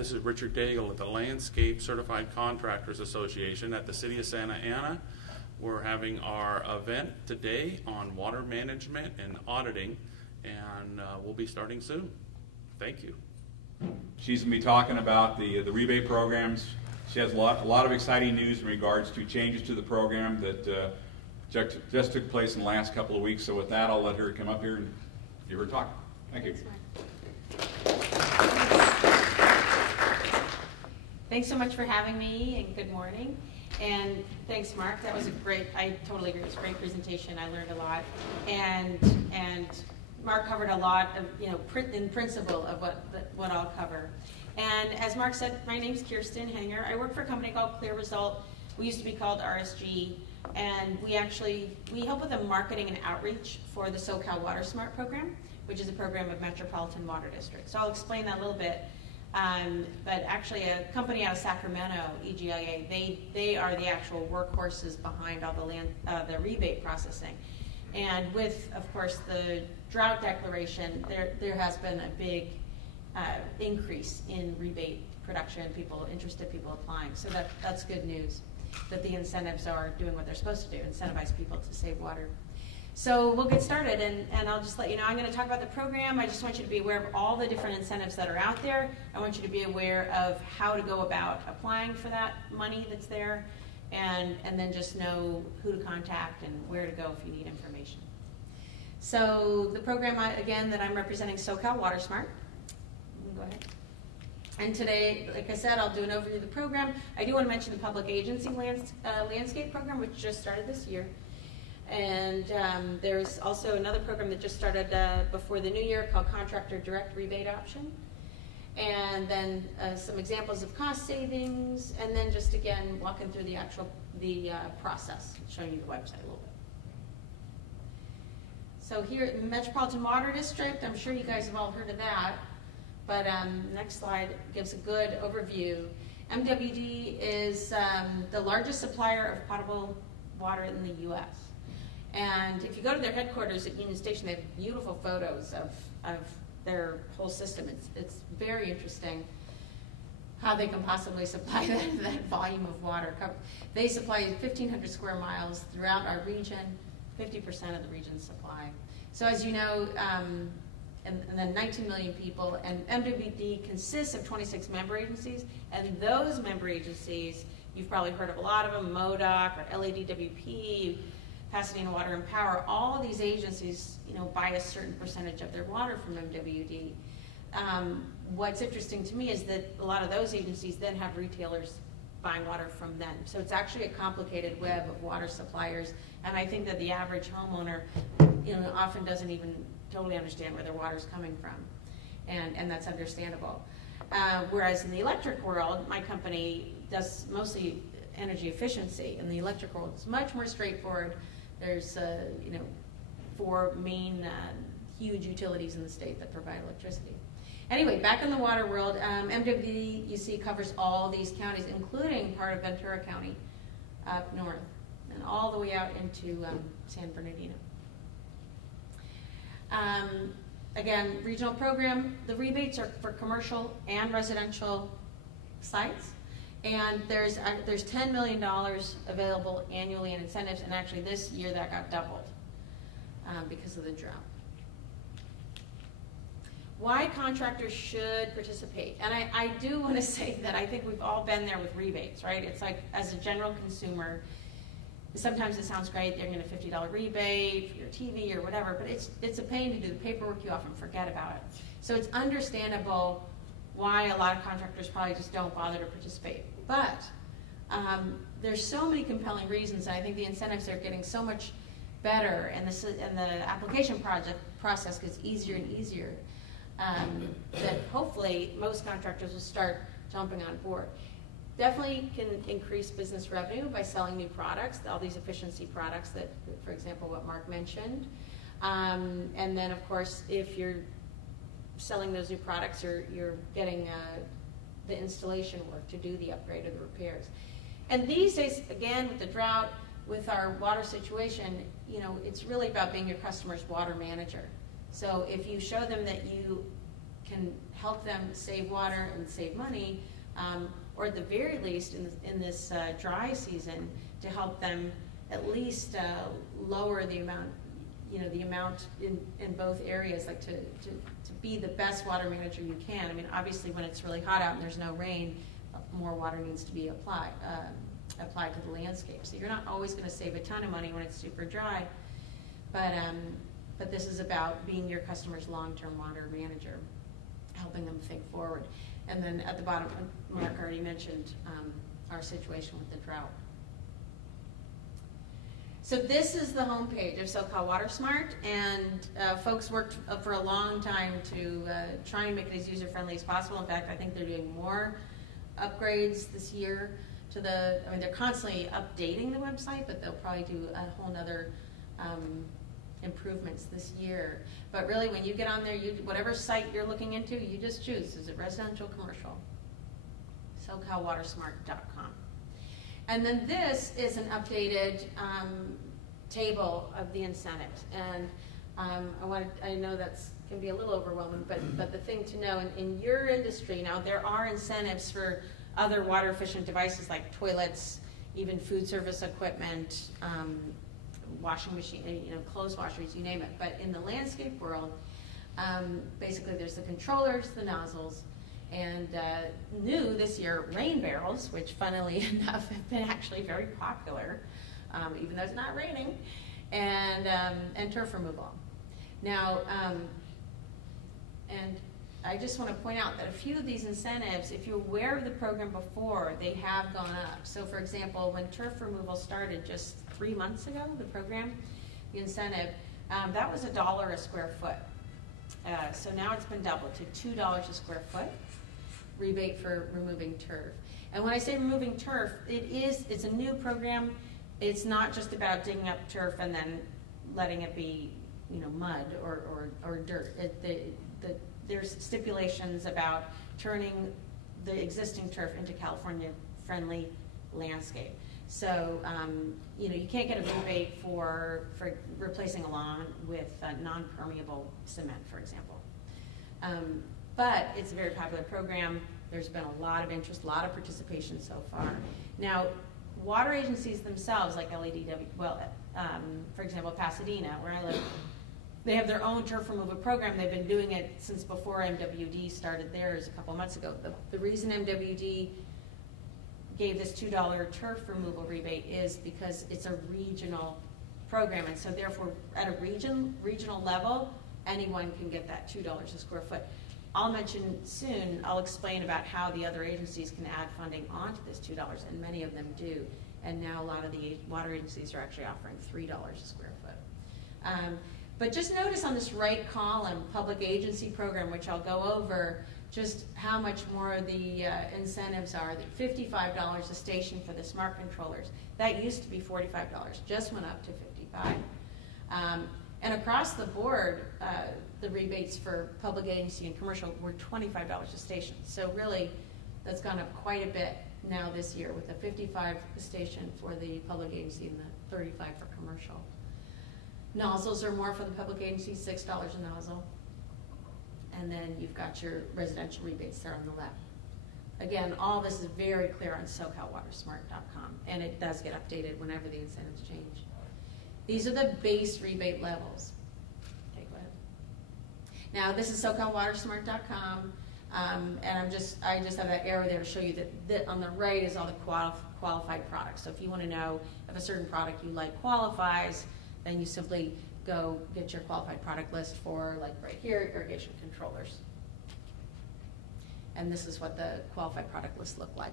this is Richard Daigle with the Landscape Certified Contractors Association at the City of Santa Ana. We're having our event today on water management and auditing, and we'll be starting soon. Thank you. She's going to be talking about the rebate programs. She has a lot of exciting news in regards to changes to the program that just took place in the last couple of weeks. So with that, I'll let her come up here and give her a talk. Thank you. Thanks so much for having me, and good morning. And thanks, Mark. That was a great, I totally agree, it was a great presentation. I learned a lot. And Mark covered a lot of, in principle of what I'll cover. And as Mark said, my name's Kirsten Hanger. I work for a company called Clear Result. We used to be called RSG. And we help with the marketing and outreach for the SoCal Water Smart program, which is a program of Metropolitan Water District. So I'll explain that a little bit. But actually a company out of Sacramento, EGIA, they are the actual workhorses behind all the rebate processing. And with, of course, the drought declaration, there has been a big increase in rebate production, interested people applying. So that's good news, that the incentives are doing what they're supposed to do, incentivize people to save water. So we'll get started, and I'll just let you know, I'm going to talk about the program. I just want you to be aware of all the different incentives that are out there. I want you to be aware of how to go about applying for that money that's there, and then just know who to contact and where to go if you need information. So the program, again, that I'm representing, SoCal Water Smart. Go ahead. And today, like I said, I'll do an overview of the program. I do want to mention the Public Agency Landscape Program, which just started this year. And there's also another program that just started before the new year called Contractor Direct Rebate Option. And then some examples of cost savings, and then just again walking through the process, showing you the website a little bit. So here at the Metropolitan Water District, I'm sure you guys have all heard of that, but next slide gives a good overview. MWD is the largest supplier of potable water in the U.S. And if you go to their headquarters at Union Station, they have beautiful photos of their whole system. It's very interesting how they can possibly supply that volume of water. They supply 1,500 square miles throughout our region, 50% of the region's supply. So as you know, and then 19 million people, and MWD consists of 26 member agencies, and those member agencies, you've probably heard of a lot of them, MODOC or LADWP, Pasadena Water and Power, all of these agencies, buy a certain percentage of their water from MWD. What's interesting to me is that a lot of those agencies then have retailers buying water from them. So it's actually a complicated web of water suppliers, and I think that the average homeowner, often doesn't even totally understand where their water is coming from, and that's understandable. Whereas in the electric world, my company does mostly energy efficiency. In the electric world, it's much more straightforward. There's 4 main huge utilities in the state that provide electricity. Anyway, back in the water world, MWD, you see, covers all these counties, including part of Ventura County up north, and all the way out into San Bernardino. Again, regional program, the rebates are for commercial and residential sites. And there's $10 million available annually in incentives, and actually this year that got doubled because of the drought. Why contractors should participate? And I do want to say that I think we've all been there with rebates, right? It's like, as a general consumer, sometimes it sounds great, they're getting a $50 rebate for your TV or whatever, but it's a pain to do the paperwork, you often forget about it. So it's understandable why a lot of contractors probably just don't bother to participate. But there's so many compelling reasons, and I think the incentives are getting so much better, and the application process gets easier and easier, that hopefully most contractors will start jumping on board. Definitely can increase business revenue by selling new products, all these efficiency products that, for example, what Mark mentioned. And then, of course, if you're selling those new products, you're getting the installation work to do the upgrade or the repairs. And these days, again, with the drought, with our water situation, it's really about being your customer's water manager. So if you show them that you can help them save water and save money, or at the very least in this dry season, to help them at least lower the amount, the amount in both areas, like to be the best water manager you can. I mean, obviously when it's really hot out and there's no rain, more water needs to be applied to the landscape. So you're not always going to save a ton of money when it's super dry, but this is about being your customer's long-term water manager, helping them think forward. And then at the bottom, Mark already mentioned our situation with the drought. So this is the homepage of SoCal WaterSmart, and folks worked for a long time to try and make it as user-friendly as possible. In fact, I think they're doing more upgrades this year to they're constantly updating the website, but they'll probably do a whole nother improvements this year. But really, when you get on there, whatever site you're looking into, you just choose, is it residential, commercial? SoCalWatersmart.com. And then this is an updated table of the incentives. And I know that's can be a little overwhelming, but the thing to know, in your industry now, there are incentives for other water efficient devices like toilets, even food service equipment, washing machine, clothes washers, you name it. But in the landscape world, basically there's the controllers, the nozzles, and new this year, rain barrels, which funnily enough have been actually very popular, even though it's not raining, and turf removal. Now, and I just want to point out that a few of these incentives, if you're aware of the program before, they have gone up. So for example, when turf removal started just 3 months ago, the program, the incentive, that was $1 a square foot. So now it's been doubled to $2 a square foot rebate for removing turf. And when I say removing turf, it's a new program. It's not just about digging up turf and then letting it be, mud or dirt. There's stipulations about turning the existing turf into California-friendly landscape. So, you can't get a rebate for replacing a lawn with non-permeable cement, for example. But it's a very popular program. There's been a lot of interest, a lot of participation so far. Now, water agencies themselves, like LADW, for example, Pasadena, where I live, they have their own turf removal program. They've been doing it since before MWD started theirs a couple months ago. The reason MWD gave this $2 turf removal rebate is because it's a regional program, and so therefore at a regional level, anyone can get that $2 a square foot. I'll mention soon, I'll explain about how the other agencies can add funding onto this $2, and many of them do. And now a lot of the water agencies are actually offering $3 a square foot. But just notice on this right column, public agency program, which I'll go over, just how much more the incentives are. $55 a station for the smart controllers. That used to be $45, just went up to $55. And across the board, the rebates for public agency and commercial were $25 a station. So really, that's gone up quite a bit now this year, with the $55 a station for the public agency and the $35 for commercial. Nozzles are more for the public agency, $6 a nozzle. And then you've got your residential rebates there on the left. Again, all this is very clear on SoCalWatersmart.com, and it does get updated whenever the incentives change. These are the base rebate levels. Okay, go ahead. Now, this is SoCalWatersmart.com, and I just have that arrow there to show you that on the right is all the qualified products. So if you want to know if a certain product you like qualifies, then you simply go get your qualified product list for, like right here, irrigation controllers. And this is what the qualified product list looked like.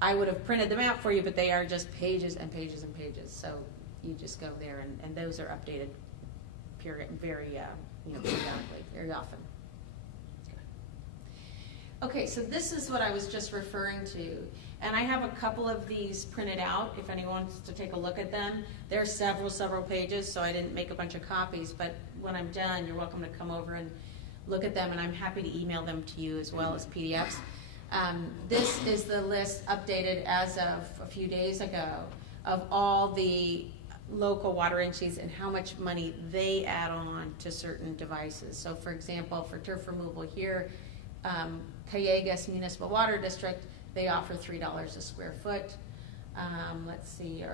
I would have printed them out for you, but they are just pages and pages and pages. So you just go there, and those are updated periodically, very often. Okay, so this is what I was just referring to. And I have a couple of these printed out if anyone wants to take a look at them. There's several pages, so I didn't make a bunch of copies, but when I'm done, you're welcome to come over and look at them, and I'm happy to email them to you as well as PDFs. This is the list updated as of a few days ago of all the local water agencies and how much money they add on to certain devices. So for example, for turf removal here, Callegas Municipal Water District, they offer $3 a square foot. Let's see,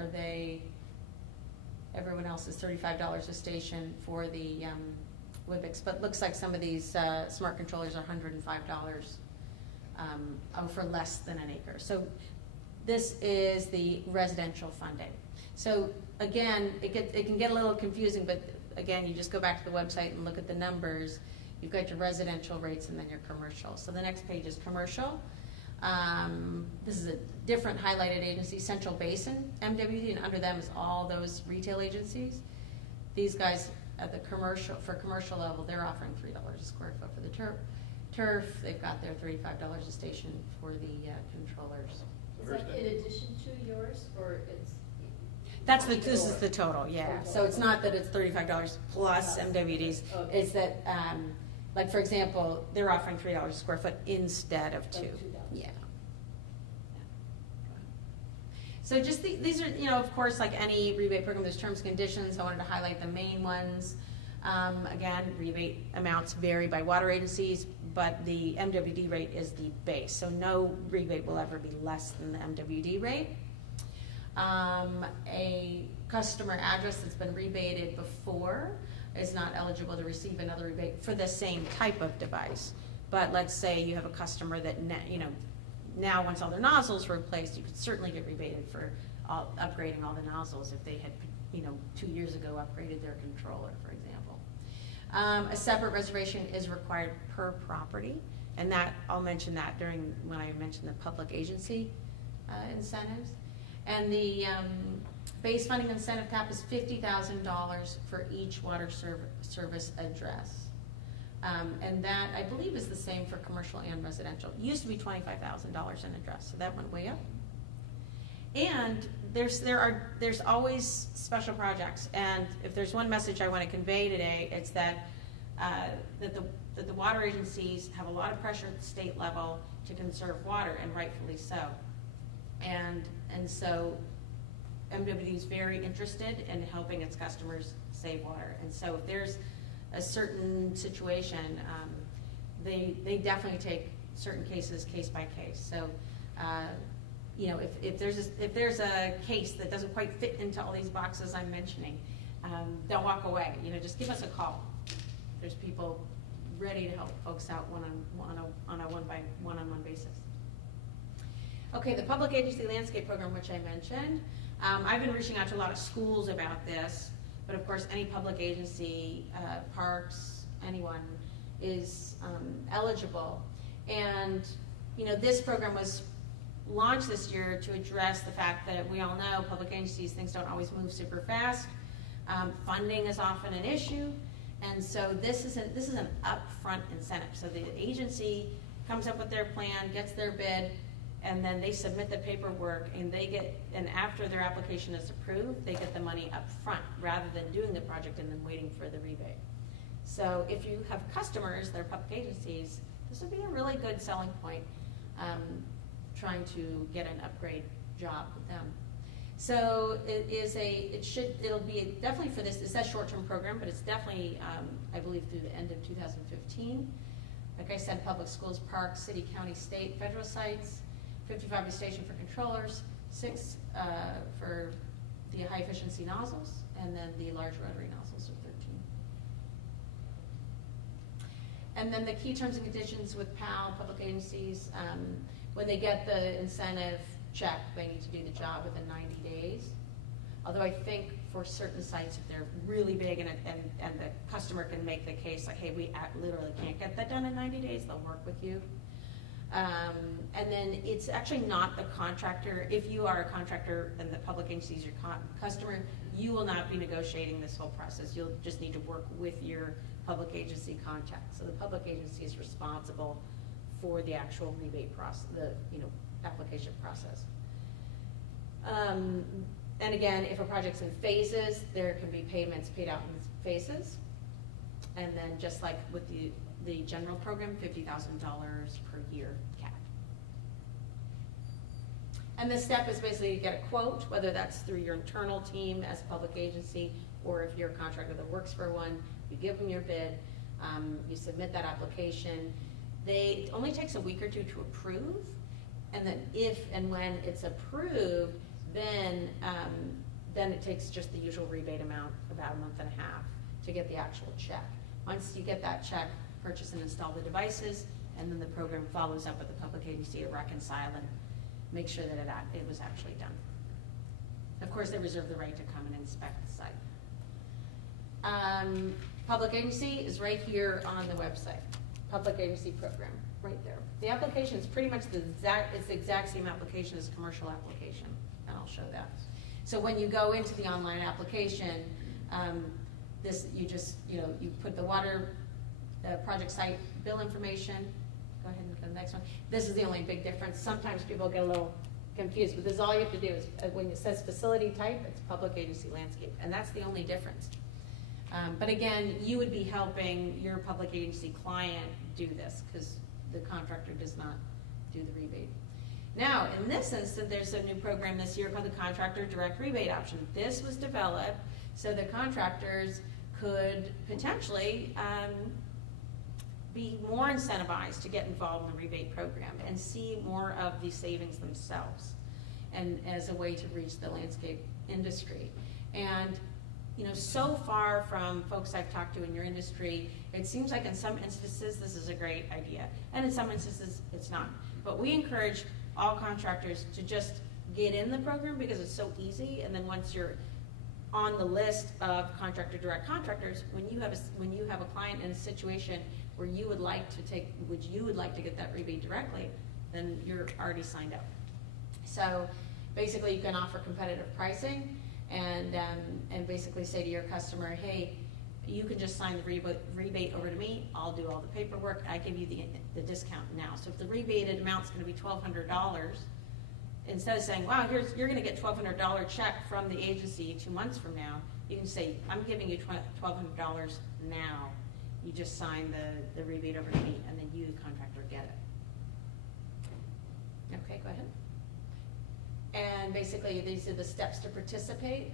everyone else is $35 a station for the WIBIX, but looks like some of these smart controllers are $105 for less than an acre. So this is the residential funding. So again, it can get a little confusing, but again, you just go back to the website and look at the numbers. You've got your residential rates and then your commercial. So the next page is commercial. This is a different highlighted agency, Central Basin MWD, and under them is all those retail agencies. These guys at the for commercial level, they're offering $3 a square foot for the turf. They've got their $35 a station for the controllers. Is that in addition to yours, or it's? This is the total, yeah. So it's not that it's $35 plus MWDs. Okay. It's that, like for example, they're offering $3 a square foot instead of $2. Yeah. So just these are, of course, like any rebate program, there's terms and conditions. I wanted to highlight the main ones. Again, rebate amounts vary by water agencies, but the MWD rate is the base. So no rebate will ever be less than the MWD rate. A customer address that's been rebated before is not eligible to receive another rebate for the same type of device. But let's say you have a customer that, now once all their nozzles were replaced, you could certainly get rebated for upgrading all the nozzles if they had, 2 years ago upgraded their controller, for example. A separate reservation is required per property, and that I'll mention that when I mention the public agency incentives. And the base funding incentive cap is $50,000 for each water service address. And that, I believe, is the same for commercial and residential. It used to be $25,000 an address, so that went way up. And there's always special projects. And if there's one message I want to convey today, it's that that the water agencies have a lot of pressure at the state level to conserve water, and rightfully so. And so MWD is very interested in helping its customers save water. And so if there's a certain situation, they definitely take certain cases case by case. So, if there's a case that doesn't quite fit into all these boxes I'm mentioning, don't walk away. Just give us a call. There's people ready to help folks out on a one-on-one basis. Okay, the public agency landscape program, which I mentioned, I've been reaching out to a lot of schools about this. But of course, any public agency, parks, anyone is eligible. And this program was launched this year to address the fact that we all know public agencies, things don't always move super fast. Funding is often an issue, and so this is an upfront incentive. So the agency comes up with their plan, gets their bid, and then they submit the paperwork, and after their application is approved, they get the money up front rather than doing the project and then waiting for the rebate. So if you have customers that are public agencies, this would be a really good selling point, trying to get an upgrade job with them. So it'll be definitely for this. It's a short-term program, but it's definitely, I believe, through the end of 2015. Like I said, public schools, parks, city, county, state, federal sites. 55 a station for controllers, 6 for the high efficiency nozzles, and then the large rotary nozzles of 13. And then the key terms and conditions with PAL, public agencies, when they get the incentive check, they need to do the job within 90 days. Although I think for certain sites, if they're really big and the customer can make the case like, hey, we literally can't get that done in 90 days, they'll work with you. And then it's actually not the contractor. If you are a contractor and the public agency is your customer, you will not be negotiating this whole process. You'll just need to work with your public agency contact. So the public agency is responsible for the actual rebate process, the application process. And again, if a project's in phases, there can be payments paid out in phases. And then just like with the general program, $50,000 per year cap. And the step is basically to get a quote, whether that's through your internal team as a public agency, or if you're a contractor that works for one, you give them your bid, you submit that application. It only takes a week or two to approve, and then if and when it's approved, then it takes just the usual rebate amount, about a month and a half, to get the actual check. Once you get that check, purchase and install the devices, and then the program follows up with the public agency to reconcile and make sure that it was actually done. Of course, they reserve the right to come and inspect the site. Public agency is right here on the website. Public agency program, right there. The application is pretty much the exact same application as commercial application, and I'll show that. So when you go into the online application, you put the water project site bill information. Go ahead and go to the next one. This is the only big difference. Sometimes people get a little confused, but this is all you have to do is when it says facility type, it's public agency landscape, and that's the only difference. But again, you would be helping your public agency client do this because the contractor does not do the rebate. Now, in this instance, there's a new program this year called the Contractor Direct Rebate Option. This was developed so the contractors could potentially be more incentivized to get involved in the rebate program and see more of the savings themselves, and as a way to reach the landscape industry. And so far from folks I've talked to in your industry, it seems like in some instances this is a great idea, and in some instances it's not. But we encourage all contractors to just get in the program because it's so easy, and then once you're on the list of contractor direct contractors, when you have a client in a situation where you would like to get that rebate directly, then you're already signed up. So basically you can offer competitive pricing and basically say to your customer, hey, you can just sign the rebate over to me, I'll do all the paperwork, I give you the discount now. So if the rebated amount's gonna be $1,200, instead of saying, wow, you're gonna get $1,200 check from the agency 2 months from now, you can say, I'm giving you $1,200 now. You just sign the rebate over to me, and then you, the contractor, get it. Okay, go ahead. And basically, these are the steps to participate.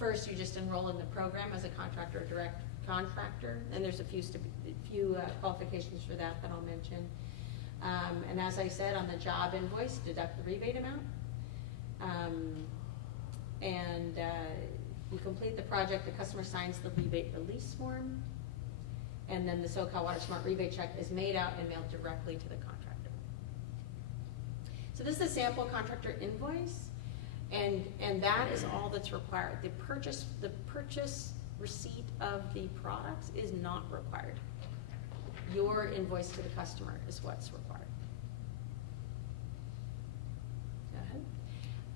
First, you just enroll in the program as a contractor or direct contractor, and there's a few qualifications for that I'll mention. And as I said, on the job invoice, deduct the rebate amount. You complete the project, the customer signs the rebate release form, and then the SoCal Water Smart rebate check is made out and mailed directly to the contractor. So this is a sample contractor invoice, and that is all that's required. The purchase receipt of the products is not required. Your invoice to the customer is what's required. Go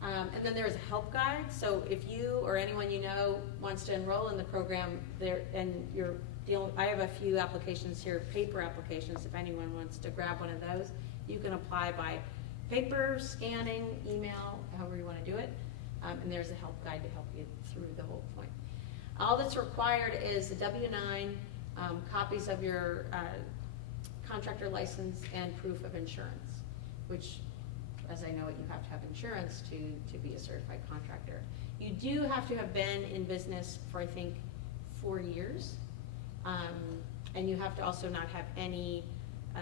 ahead. And then there is a help guide. So if you or anyone you know wants to enroll in the program, I have a few applications here, paper applications. If anyone wants to grab one of those, you can apply by paper, scanning, email, however you want to do it. And there's a help guide to help you through the whole point. All that's required is a W-9, copies of your contractor license, and proof of insurance, which, as I know it, you have to have insurance to be a certified contractor. You do have to have been in business for, I think, 4 years. And you have to also not have any, I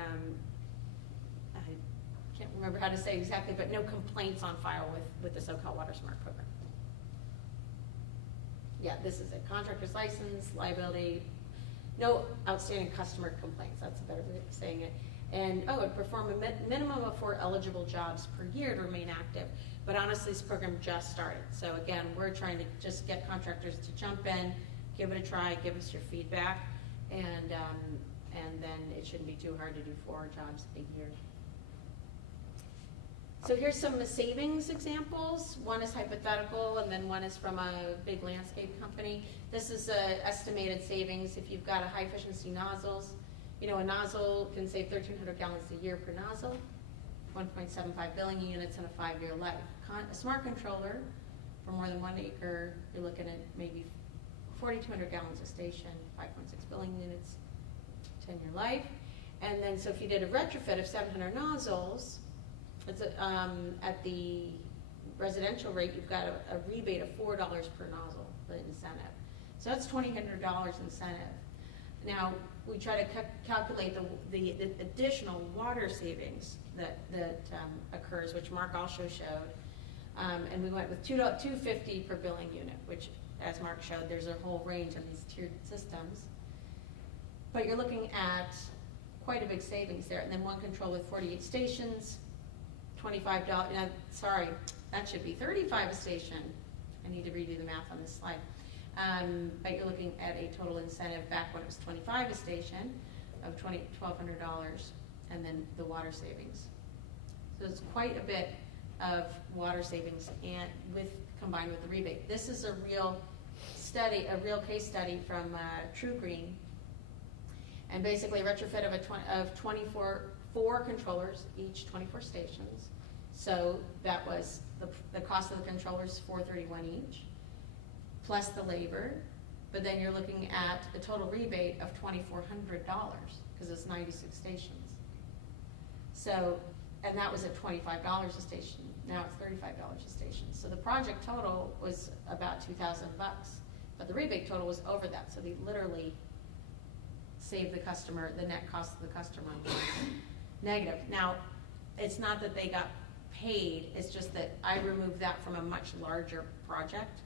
can't remember how to say exactly, but no complaints on file with the SoCal Water Smart program. Yeah, this is a contractor's license, liability, no outstanding customer complaints. That's a better way of saying it. And, it perform a minimum of 4 eligible jobs per year to remain active. But honestly, this program just started. So again, we're trying to just get contractors to jump in, give it a try, give us your feedback, and then it shouldn't be too hard to do 4 jobs a year. So here's some savings examples. One is hypothetical, and then one is from a big landscape company. This is estimated savings if you've got a high efficiency nozzles. A nozzle can save 1,300 gallons a year per nozzle, 1.75 billion units in a 5-year life. A smart controller for more than 1 acre, you're looking at maybe 4,200 gallons a station, 5.6 billion units, 10-year life. And then, so if you did a retrofit of 700 nozzles, It's at the residential rate, you've got a rebate of $4 per nozzle, the incentive. So that's $2,200 incentive. Now, we try to calculate the additional water savings that occurs, which Mark also showed. And we went with $2.50 per billing unit, which, as Mark showed, there's a whole range of these tiered systems. But you're looking at quite a big savings there. And then one control with 48 stations, $25. Now, sorry, that should be $35 a station. I need to redo the math on this slide. But you're looking at a total incentive back when it was $25 a station of $1,200, and then the water savings. So it's quite a bit of water savings, and combined with the rebate. This is a real study, a real case study from True Green, and basically a retrofit of 4 controllers, each 24 stations. So that was the cost of the controllers, $431 each, plus the labor. But then you're looking at a total rebate of $2,400 because it's 96 stations. So, and that was at $25 a station. Now it's $35 a station. So the project total was about $2,000, but the rebate total was over that. So they literally saved the customer, the net cost of the customer was negative. Now, it's not that they got paid, it's just that I removed that from a much larger project.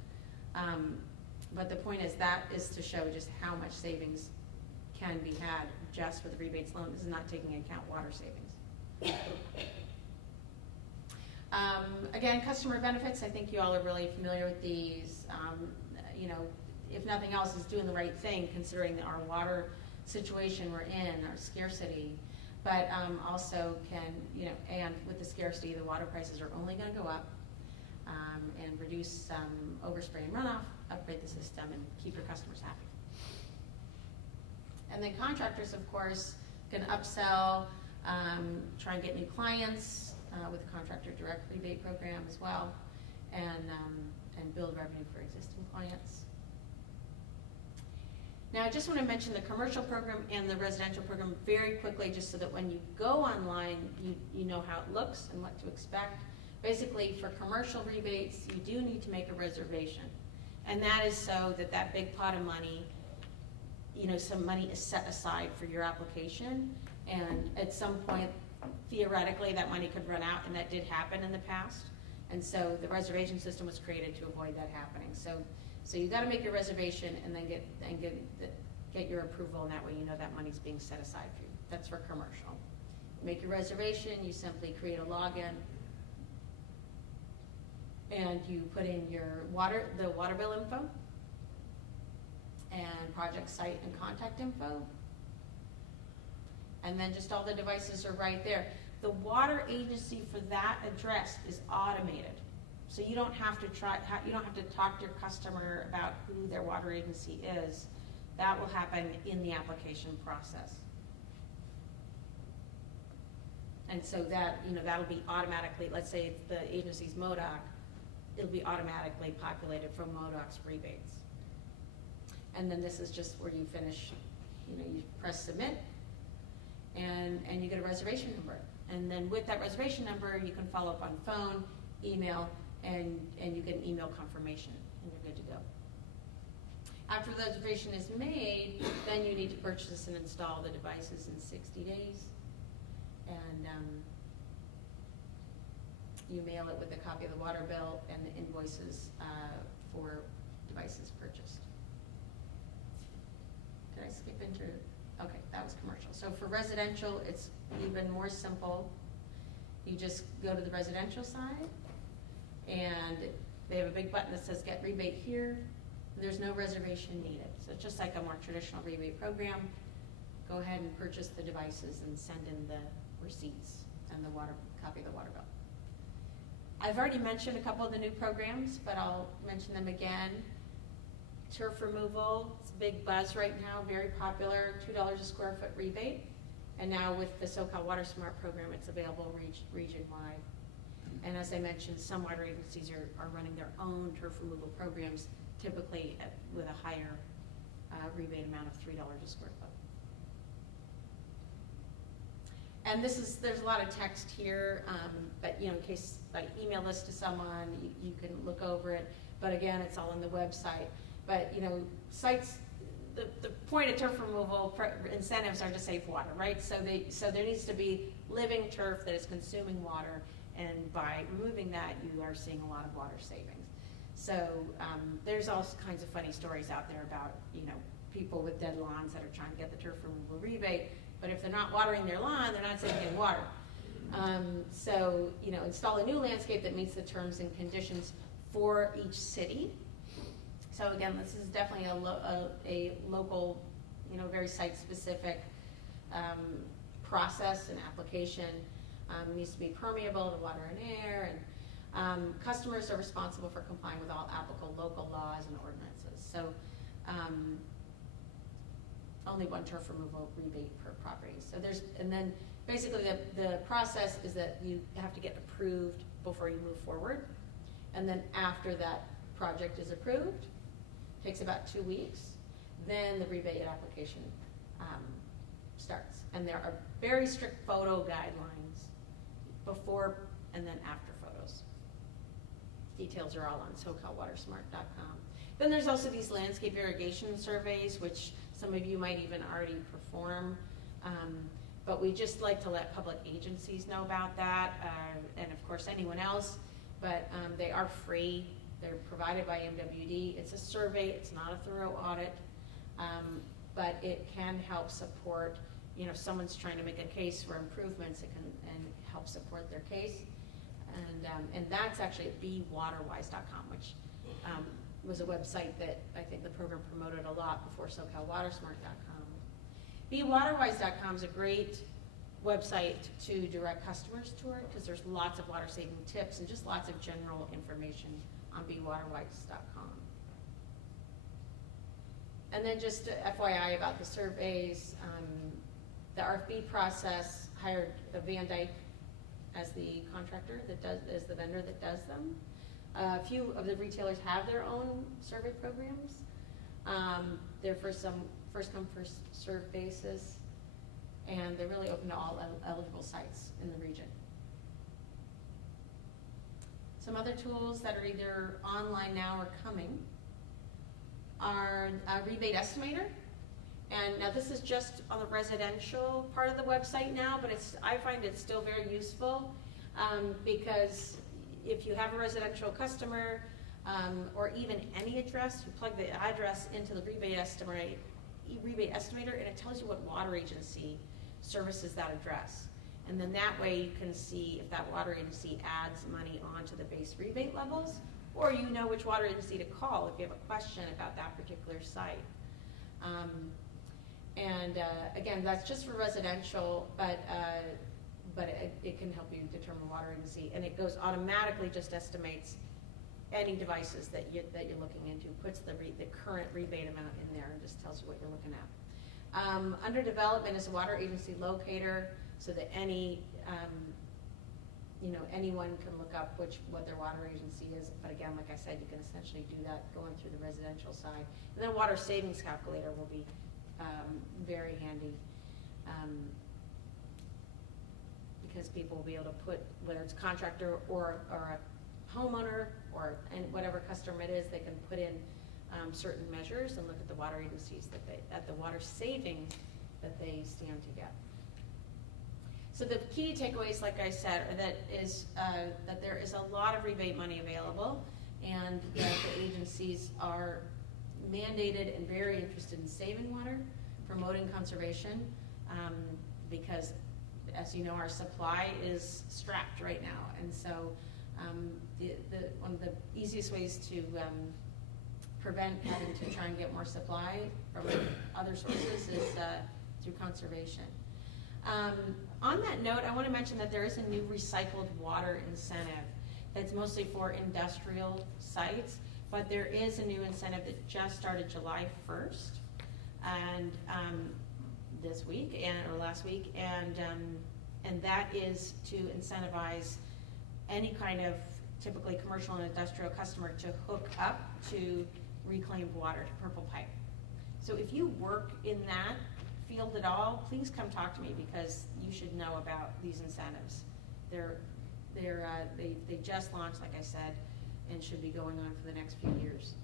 But the point is, that is to show just how much savings can be had just with rebates alone. This is not taking into account water savings. Again, customer benefits, I think you all are really familiar with these. You know, if nothing else, is doing the right thing considering our water situation we're in, our scarcity. But also can, you know, and with the scarcity, the water prices are only going to go up, and reduce overspray and runoff, upgrade the system, and keep your customers happy. And then contractors, of course, can upsell, try and get new clients with the contractor direct rebate program as well, and build revenue for existing clients. Now, I just want to mention the commercial program and the residential program very quickly, just so that when you go online, you know how it looks and what to expect. Basically, for commercial rebates, you do need to make a reservation. And that is so that that big pot of money, you know, some money is set aside for your application. And at some point, theoretically, that money could run out, and that did happen in the past. And so the reservation system was created to avoid that happening. So you got to make your reservation and then get your approval, and that way you know that money's being set aside for you. That's for commercial. Make your reservation, you simply create a login, and you put in your the water bill info, and project site and contact info, and then just all the devices are right there. The water agency for that address is automated. So you don't have to talk to your customer about who their water agency is. That will happen in the application process. And so that, you know, that'll be automatically, let's say if the agency's MODOC, it'll be automatically populated from MODOC's rebates. And then this is just where you finish, you know, you press submit, and you get a reservation number. And then with that reservation number, you can follow up on phone, email, and you get an email confirmation, and you're good to go. After the reservation is made, then you need to purchase and install the devices in 60 days. And you mail it with a copy of the water bill and the invoices for devices purchased. Did I skip into? Okay, that was commercial. So for residential, it's even more simple. You just go to the residential side, and they have a big button that says get rebate here. There's no reservation needed. So it's just like a more traditional rebate program. Go ahead and purchase the devices and send in the receipts and the copy of the water bill. I've already mentioned a couple of the new programs, but I'll mention them again. Turf removal, it's a big buzz right now, very popular, $2 a square foot rebate. And now with the SoCal Water Smart program, it's available region-wide. And as I mentioned, some water agencies are running their own turf removal programs, typically with a higher rebate amount of $3 a square foot. And there's a lot of text here, but in case I email this to someone, you can look over it. But again, it's all on the website. But sites, the point of turf removal incentives are to save water, right? So there needs to be living turf that is consuming water, and by removing that, you are seeing a lot of water savings. So there's all kinds of funny stories out there about people with dead lawns that are trying to get the turf removal rebate, but if they're not watering their lawn, they're not saving any water. So install a new landscape that meets the terms and conditions for each city. So again, this is definitely a local, very site-specific process and application. It needs to be permeable to water and air, and customers are responsible for complying with all applicable local laws and ordinances. So only one turf removal rebate per property. So and then basically the process is that you have to get approved before you move forward. And then after that project is approved, takes about 2 weeks, then the rebate application starts. And there are very strict photo guidelines before and then after photos. Details are all on SoCalWatersmart.com. Then there's also these landscape irrigation surveys, which some of you might even already perform. But we just like to let public agencies know about that, and of course anyone else. But they are free. They're provided by MWD. It's a survey. It's not a thorough audit, but it can help support. If someone's trying to make a case for improvements, it can help support their case. And that's actually at bewaterwise.com, which was a website that I think the program promoted a lot before SoCalWatersmart.com. BeWaterwise.com is a great website to direct customers to it, because there's lots of water saving tips and just lots of general information on bewaterwise.com. And then just FYI about the surveys, the RFB process hired Van Dyke as the contractor as the vendor that does them. A few of the retailers have their own survey programs. They're for some first come, first served basis, and they're really open to all eligible sites in the region. Some other tools that are either online now or coming are a rebate estimator. And now this is just on the residential part of the website now, but I find it still very useful because if you have a residential customer or even any address, you plug the address into the rebate estimator and it tells you what water agency services that address. And then that way you can see if that water agency adds money onto the base rebate levels, or you know which water agency to call if you have a question about that particular site. Again, that's just for residential, but it can help you determine water agency, and it goes automatically, just estimates any devices that you're looking into, puts the current rebate amount in there, and just tells you what you're looking at. Under development is a water agency locator, so that anyone can look up what their water agency is. But again, like I said, you can essentially do that going through the residential side. And then water savings calculator will be very handy because people will be able to put, whether it's a contractor or a homeowner or whatever customer it is, they can put in certain measures and look at the water agencies at the water savings that they stand to get. So the key takeaways, like I said, are that there is a lot of rebate money available, and that the agencies are mandated and very interested in saving water, promoting conservation, because, as you know, our supply is strapped right now, and so one of the easiest ways to prevent having to try and get more supply from other sources is through conservation. On that note, I want to mention that there is a new recycled water incentive that's mostly for industrial sites, but there is a new incentive that just started July 1st, and this week or last week, and that is to incentivize any kind of typically commercial and industrial customer to hook up to reclaimed water, to Purple Pipe. So if you work in that field at all, please come talk to me because you should know about these incentives. They just launched, like I said, and should be going on for the next few years.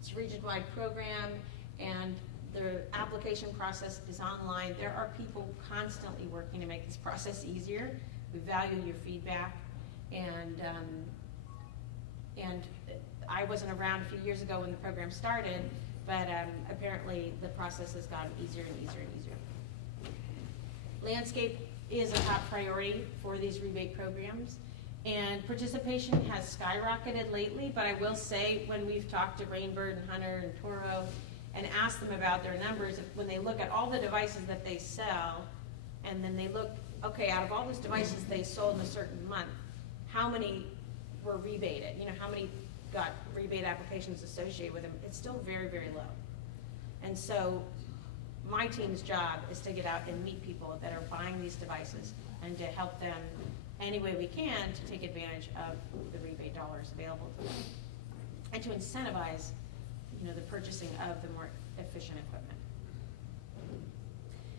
It's a region-wide program, and the application process is online. There are people constantly working to make this process easier. We value your feedback, and I wasn't around a few years ago when the program started, but apparently the process has gotten easier and easier and easier. Landscape is a top priority for these rebate programs, and participation has skyrocketed lately, but I will say when we've talked to Rainbird and Hunter and Toro and asked them about their numbers, when they look at all the devices that they sell, and then they look, okay, out of all those devices they sold in a certain month, how many were rebated? You know, how many got rebate applications associated with them? It's still very, very low. And so my team's job is to get out and meet people that are buying these devices and to help them any way we can to take advantage of the rebate dollars available to them and to incentivize, you know, the purchasing of the more efficient equipment.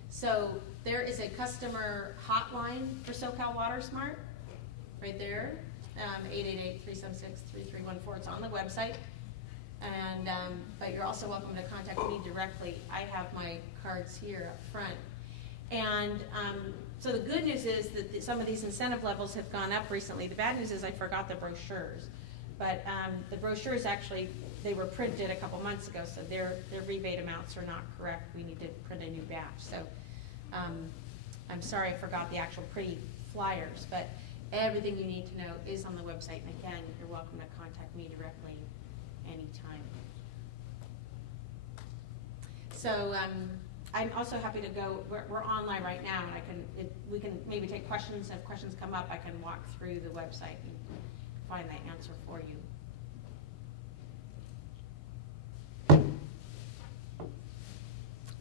So there is a customer hotline for SoCal Water Smart right there, 888-376-3314. It's on the website. And, but you're also welcome to contact me directly. I have my cards here up front. And so the good news is that some of these incentive levels have gone up recently. The bad news is I forgot the brochures. But the brochures actually, they were printed a couple months ago, so their rebate amounts are not correct. We need to print a new batch. So I'm sorry I forgot the actual pretty flyers, but everything you need to know is on the website. And again, you're welcome to contact me directly anytime. So I'm also happy to go. We're online right now, and we can maybe take questions. If questions come up, I can walk through the website and find that answer for you.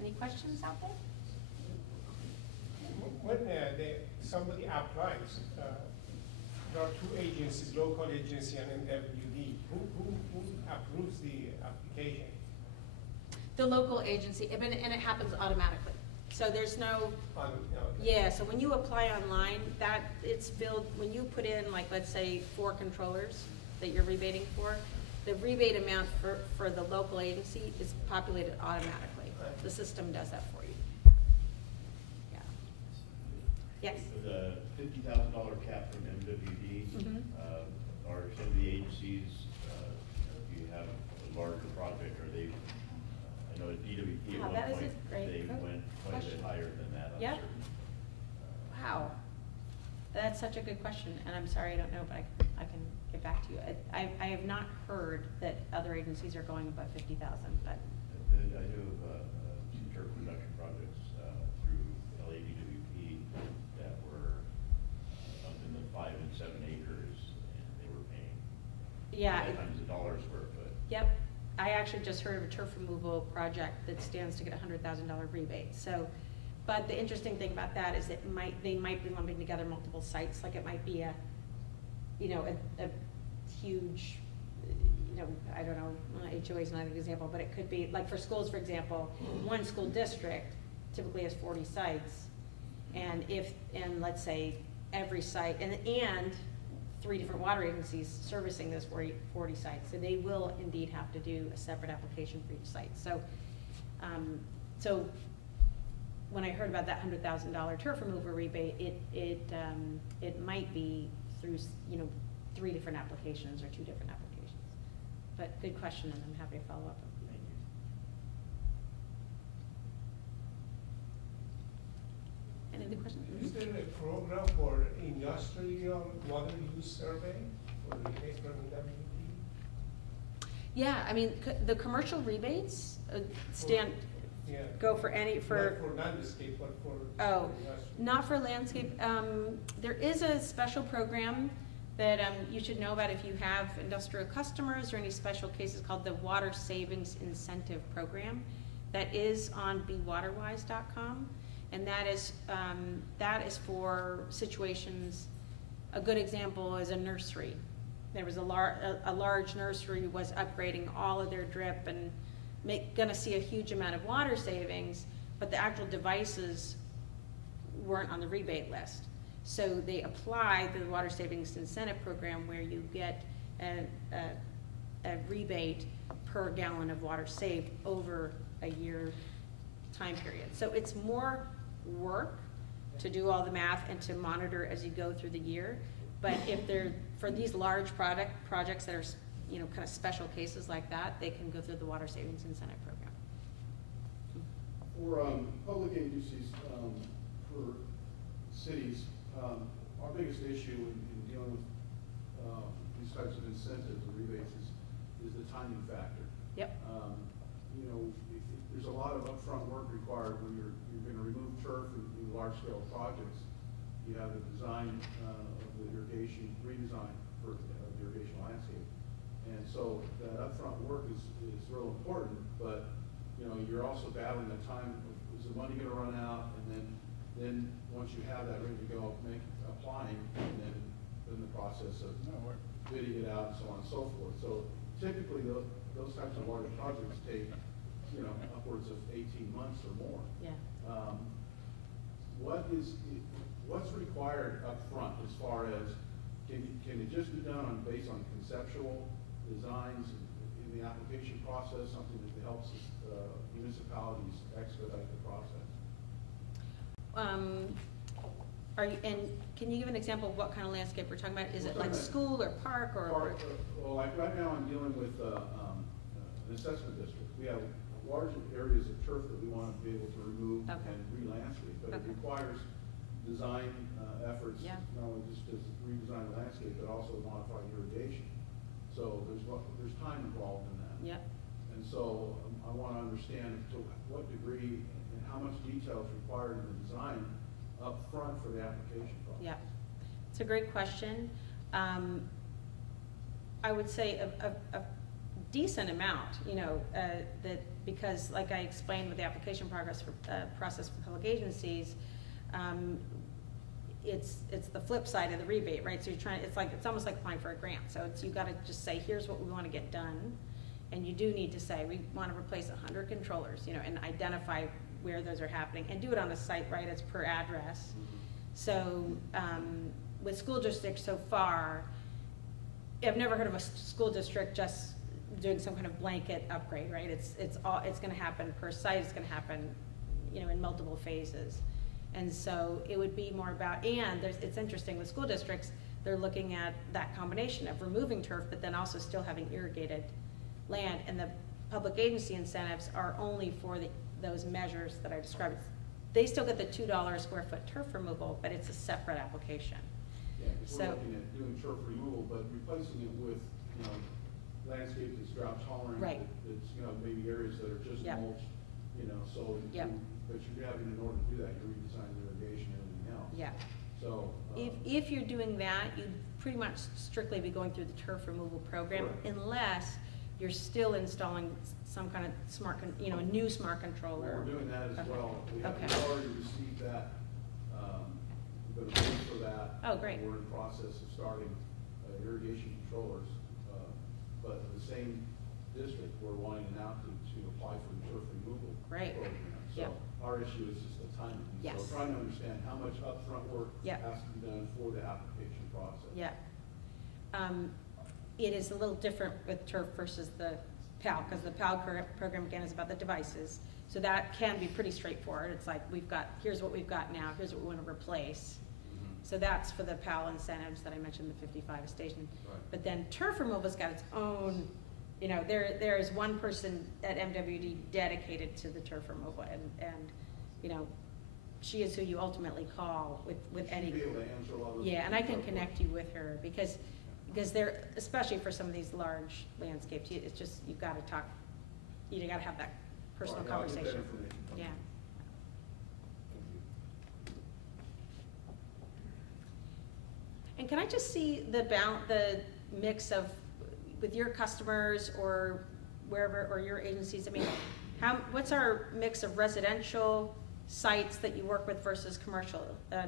Any questions out there? When somebody applies, there are two agencies, local agency and MWD. Who approves the application? The local agency, and it happens automatically. So there's no, Okay. yeah, so when you apply online, that it's billed, when you put in, like, let's say 4 controllers that you're rebating for, the rebate amount for the local agency is populated automatically. Right. The system does that for you. Yeah. Yes? The $50,000 cap from MWD, are some of the agencies, if you have a larger project, are they, I know at DWP at Wow, that one is point, a great they went quite a bit higher than that. on Yep. certain, Wow. That's such a good question, and I'm sorry I don't know, but I can get back to you. I have not heard that other agencies are going above 50,000, but. I do some turf production projects through LADWP that were up in the 5 and 7 acres, and they were paying Yeah. times the dollars square foot. Yep. I actually just heard of a turf removal project that stands to get a $100,000 rebate. So, but the interesting thing about that is they might be lumping together multiple sites. Like it might be a huge, I don't know, HOA is not an example, but it could be, like for schools, for example, one school district typically has 40 sites. And let's say every site, and 3 different water agencies servicing those 40 sites. So they will indeed have to do a separate application for each site. So, so when I heard about that $100,000 turf removal rebate, it might be through 3 different applications or 2 different applications. But good question, and I'm happy to follow up. Thank you. Any other questions? Is there a program for industrial water use survey for rebates from WP? Yeah, I mean, the commercial rebates stand. Yeah. Go for any, Not for landscape, but for industrial. Not for landscape. There is a special program that you should know about if you have industrial customers or any special cases called the Water Savings Incentive Program. That is on bewaterwise.com, and that is for situations. A good example is a nursery. There was a large nursery was upgrading all of their drip and gonna see a huge amount of water savings, but the actual devices weren't on the rebate list. So they apply the water savings incentive program where you get a rebate per gallon of water saved over a year time period. So it's more work to do all the math and to monitor as you go through the year. But if they're, for these large projects that are, you know, kind of special cases like that, they can go through the water savings incentive program. For public agencies, for cities, our biggest issue in dealing with these types of incentives or rebates is the timing factor. Yep. You know, there's a lot of upfront work required when you're going to remove turf in large-scale projects. You have the design of the irrigation, redesign for the irrigation landscape. And so that upfront work is real important, but you know, you're also battling the time of, is the money going to run out, and then once you have that ready to go, applying, and then the process of bidding it out and so on and so forth. So typically those types of large projects take, you know, upwards of 18 months or more. Yeah. What's required up front as far as, can it just be done based on conceptual designs in the application process, something that helps municipalities expedite the process? And can you give an example of what kind of landscape we're talking about? Is it like school or park or? Well, like right now I'm dealing with an assessment district. We have large areas of turf that we want to be able to remove and re-landscape, but it requires design efforts, not only just to redesign the landscape, but also modify irrigation. So there's time involved in that. Yeah. And so I want to understand to what degree and how much detail is required in the design up front for the application process. Yeah, it's a great question. I would say a decent amount, you know, that because like I explained with the application process for public agencies, it's the flip side of the rebate, right? So you're trying, it's almost like applying for a grant. So it's, you got to just say, here's what we want to get done. And you do need to say, we want to replace 100 controllers, you know, and identify where those are happening and do it on the site, right? It's per address. So with school districts so far, I've never heard of a school district just doing some kind of blanket upgrade, right? It's going to happen per site. It's going to happen, you know, in multiple phases. And so it would be more about, and it's interesting with school districts, they're looking at that combination of removing turf, but then also still having irrigated land. And the public agency incentives are only for those measures that I described. They still get the $2 a square foot turf removal, but it's a separate application. Yeah, because we're looking at doing turf removal, but replacing it with, you know, landscape that's drought tolerant, right. That's, you know, maybe areas that are just mulch, you know, so but you're having, in order to do that, you're redesigning irrigation and everything else. Yeah. So if you're doing that, you'd pretty much strictly be going through the turf removal program, unless you're still installing some kind of smart, you know, a new smart controller. Well, we're doing that as well. We have already received that. We're going to pay for that. Oh, great. We're in the process of starting irrigation controllers, but in the same district, we're wanting now to apply for the turf removal program. So our issue is just the timing. So trying to understand how much upfront work has to be done for the application process. Yeah. It is a little different with turf versus the PAL, because the PAL program, again, is about the devices. So that can be pretty straightforward. It's like, here's what we've got now, here's what we want to replace. So that's for the PAL incentives that I mentioned, the 55 a station. But then turf removal's got its own, you know, there is one person at MWD dedicated to the turf removal, and you know, she is who you ultimately call with any. Be able to answer a lot of and I can connect you with her because they're, especially for some of these large landscapes, it's just, you've got to talk, you got to have that personal conversation. Yeah. And can I just see the mix of, with your customers or wherever, or your agencies, I mean, what's our mix of residential sites that you work with versus commercial?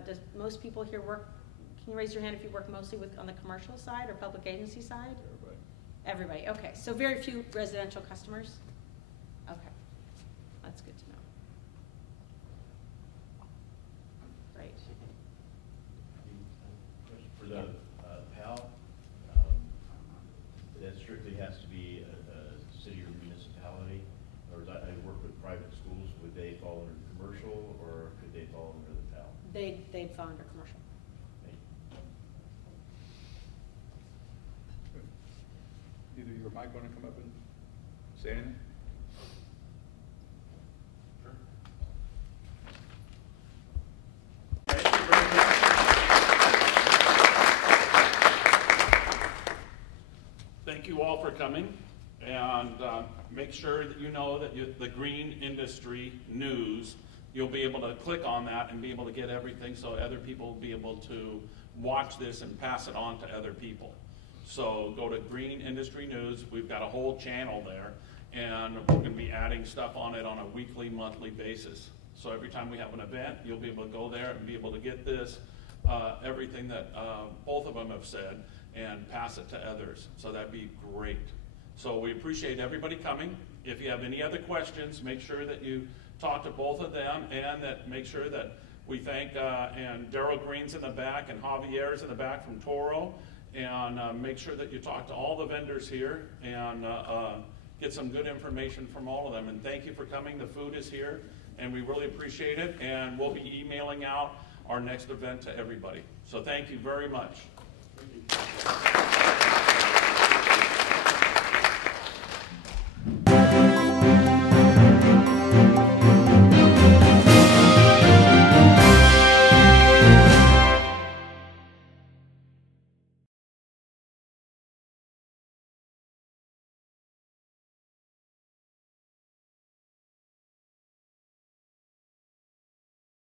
Does most people here work, can you raise your hand if you work mostly on the commercial side or public agency side? Everybody. Everybody, okay. So very few residential customers? Mike want to come up and say anything? Thank you very much. Thank you all for coming, and make sure that you know that the green industry news, you'll be able to click on that and be able to get everything so other people will be able to watch this and pass it on to other people. So go to Green Industry News. We've got a whole channel there, and we're going to be adding stuff on it on a weekly, monthly basis. So every time we have an event, you'll be able to go there and be able to get this, everything that both of them have said, and pass it to others. So that'd be great. So we appreciate everybody coming. If you have any other questions, make sure that you talk to both of them, and that make sure that we thank, and Daryl Green's in the back, and Javier's in the back from Toro, and make sure that you talk to all the vendors here, and get some good information from all of them. And thank you for coming. The food is here, and we really appreciate it, and we'll be emailing out our next event to everybody. So thank you very much. Thank you.